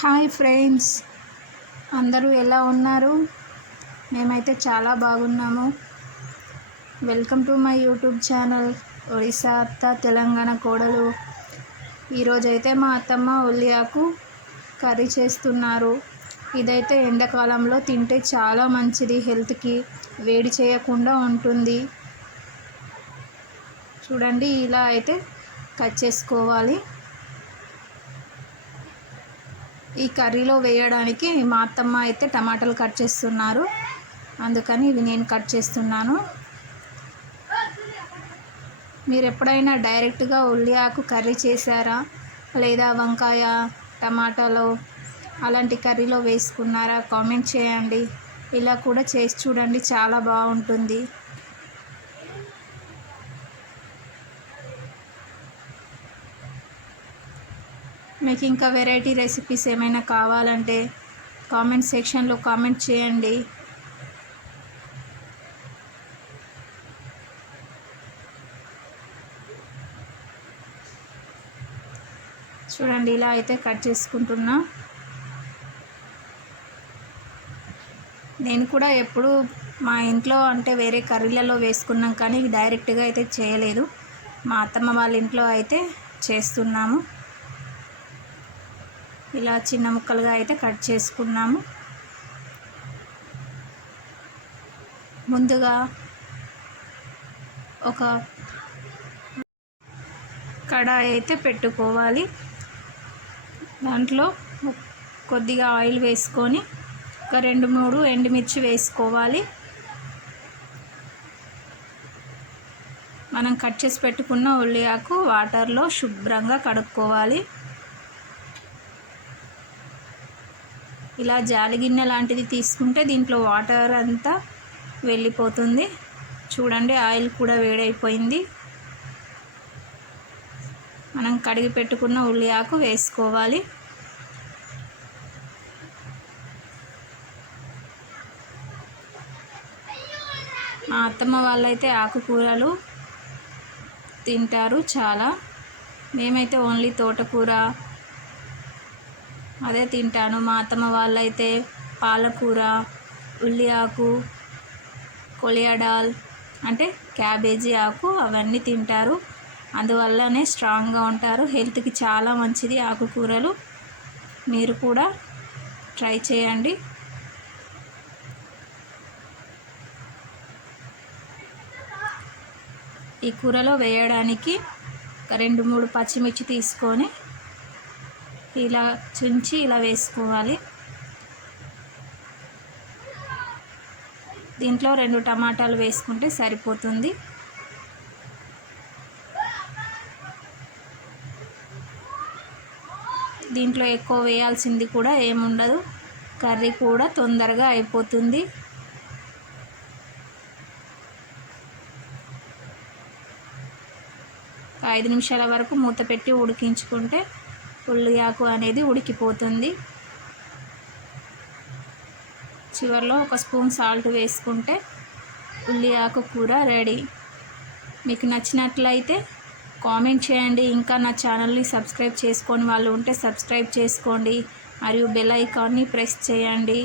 Hi friends. అందరూ ఎలా ఉన్నారు? మేమైతే చాలా బాగున్నాము. Welcome to my YouTube channel Odisha అత్త తెలంగాణ కోడలు. ఈరోజైతే మా అత్తమ్మ ఒలియాకు కర్రీ చేస్తున్నారు. ఇదైతే ఎండాకాలంలో తింటే చాలా మంచిది హెల్త్కి వేడి చేయకుండా ఉంటుంది. చూడండి ఇలా అయితే కట్ చేసుకోవాలి. ఈ కర్రీలో వేయడానికి మా అత్తమ్మ అయితే టమాటాలు కట్ చేస్తున్నారు. అందుకని ఇవి నేను కట్ చేస్తున్నాను. మీరు ఎప్పుడైనా డైరెక్ట్గా ఉల్లి ఆకు కర్రీ చేశారా? లేదా వంకాయ టమాటాలు అలాంటి కర్రీలో వేసుకున్నారా? కామెంట్ చేయండి. ఇలా కూడా చేసి చూడండి. చాలా బాగుంటుంది. మీకు ఇంకా వెరైటీ రెసిపీస్ ఏమైనా కావాలంటే కామెంట్ సెక్షన్లో కామెంట్ చేయండి. చూడండి ఇలా అయితే కట్ చేసుకుంటున్నా. నేను కూడా ఎప్పుడు మా ఇంట్లో అంటే వేరే కర్రీలలో వేసుకున్నాం కానీ డైరెక్ట్గా అయితే చేయలేదు. మా అత్తమ్మ వాళ్ళ ఇంట్లో అయితే చేస్తున్నాము. ఇలా చిన్న ముక్కలుగా అయితే కట్ చేసుకున్నాము. ముందుగా ఒక కడాయి అయితే పెట్టుకోవాలి. దాంట్లో కొద్దిగా ఆయిల్ వేసుకొని ఒక రెండు మూడు ఎండుమిర్చి వేసుకోవాలి. మనం కట్ చేసి పెట్టుకున్న ఉల్లియాకు వాటర్లో శుభ్రంగా కడుక్కోవాలి. ఇలా జాలిగిన్నె లాంటిది తీసుకుంటే దీంట్లో వాటర్ అంతా వెళ్ళిపోతుంది. చూడండి ఆయిల్ కూడా వేడైపోయింది. మనం కడిగి పెట్టుకున్న ఉల్లి ఆకు వేసుకోవాలి. మా అత్తమ్మ వాళ్ళైతే ఆకుకూరలు తింటారు చాలా. మేమైతే ఓన్లీ తోటకూర అదే తింటాను. మా అత్తమ్మ వాళ్ళైతే పాలకూర ఉల్లి ఆకు కొలియాడాల్ అంటే క్యాబేజీ ఆకు అవన్నీ తింటారు. అందువల్లనే స్ట్రాంగ్గా ఉంటారు. హెల్త్కి చాలా మంచిది ఆకుకూరలు. మీరు కూడా ట్రై చేయండి. ఈ కూరలో వేయడానికి రెండు మూడు పచ్చిమిర్చి తీసుకొని ఇలా చుంచి ఇలా వేసుకోవాలి. దీంట్లో రెండు టమాటాలు వేసుకుంటే సరిపోతుంది. దీంట్లో ఎక్కువ వేయాల్సింది కూడా ఏముండదు. కర్రీ కూడా తొందరగా అయిపోతుంది. ఐదు నిమిషాల వరకు మూత పెట్టి ఉడికించుకుంటే ఉల్లియాకు అనేది ఉడికిపోతుంది. చివరిలో ఒక స్పూన్ సాల్ట్ వేసుకుంటే ఉల్లిగాకు కూర రెడీ. మీకు నచ్చినట్లయితే కామెంట్ చేయండి. ఇంకా నా ఛానల్ని సబ్స్క్రైబ్ చేసుకొని వాళ్ళు ఉంటే సబ్స్క్రైబ్ చేసుకోండి. మరియు బెల్ ఐకాన్ని ప్రెస్ చేయండి.